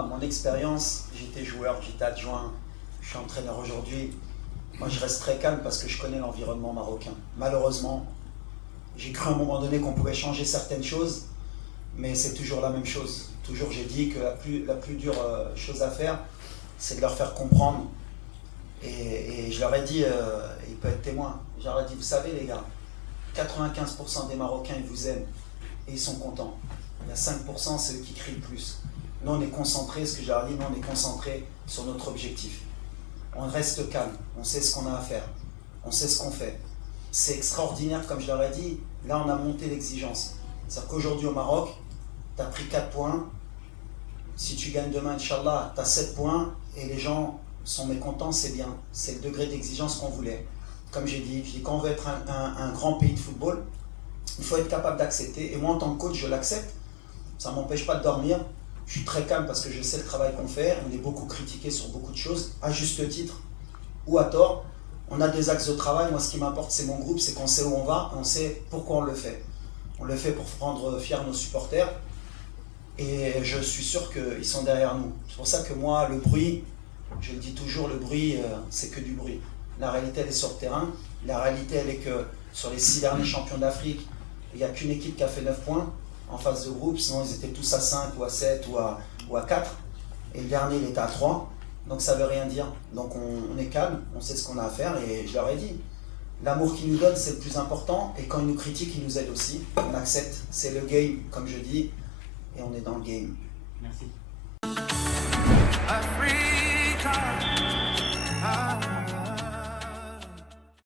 Mon expérience, j'étais joueur, j'étais adjoint, je suis entraîneur aujourd'hui. Moi, je reste très calme parce que je connais l'environnement marocain. Malheureusement, j'ai cru à un moment donné qu'on pouvait changer certaines choses, mais c'est toujours la même chose. Toujours, j'ai dit que la plus dure chose à faire, c'est de leur faire comprendre. Et je leur ai dit, il peut être témoin, je leur ai dit, vous savez les gars, 95% des Marocains, ils vous aiment et ils sont contents. Il y a 5%, c'est eux qui crient le plus. Nous, on est concentrés, ce que je leur ai dit, nous, on est concentrés sur notre objectif. On reste calme, on sait ce qu'on a à faire, on sait ce qu'on fait. C'est extraordinaire, comme je leur ai dit, là, on a monté l'exigence. C'est-à-dire qu'aujourd'hui, au Maroc, tu as pris 4 points. Si tu gagnes demain, Inch'Allah, tu as 7 points et les gens sont mécontents, c'est bien. C'est le degré d'exigence qu'on voulait. Comme j'ai dit, quand on veut être un grand pays de football, il faut être capable d'accepter. Et moi, en tant que coach, je l'accepte. Ça ne m'empêche pas de dormir. Je suis très calme parce que je sais le travail qu'on fait. On est beaucoup critiqué sur beaucoup de choses, à juste titre ou à tort. On a des axes de travail. Moi, ce qui m'importe, c'est mon groupe, c'est qu'on sait où on va, on sait pourquoi on le fait. On le fait pour rendre fiers nos supporters. Et je suis sûr qu'ils sont derrière nous. C'est pour ça que moi, le bruit, je le dis toujours, le bruit, c'est que du bruit. La réalité, elle est sur le terrain. La réalité, elle est que sur les 6 derniers champions d'Afrique, il n'y a qu'une équipe qui a fait 9 points en phase de groupe. Sinon, ils étaient tous à 5 ou à 7 ou à 4. Et le dernier, il était à 3. Donc, ça ne veut rien dire. Donc, on est calme, on sait ce qu'on a à faire. Et je leur ai dit, l'amour qu'ils nous donnent, c'est le plus important. Et quand ils nous critiquent, ils nous aident aussi. On accepte. C'est le game, comme je dis. Et on est dans le game. Merci. Africa.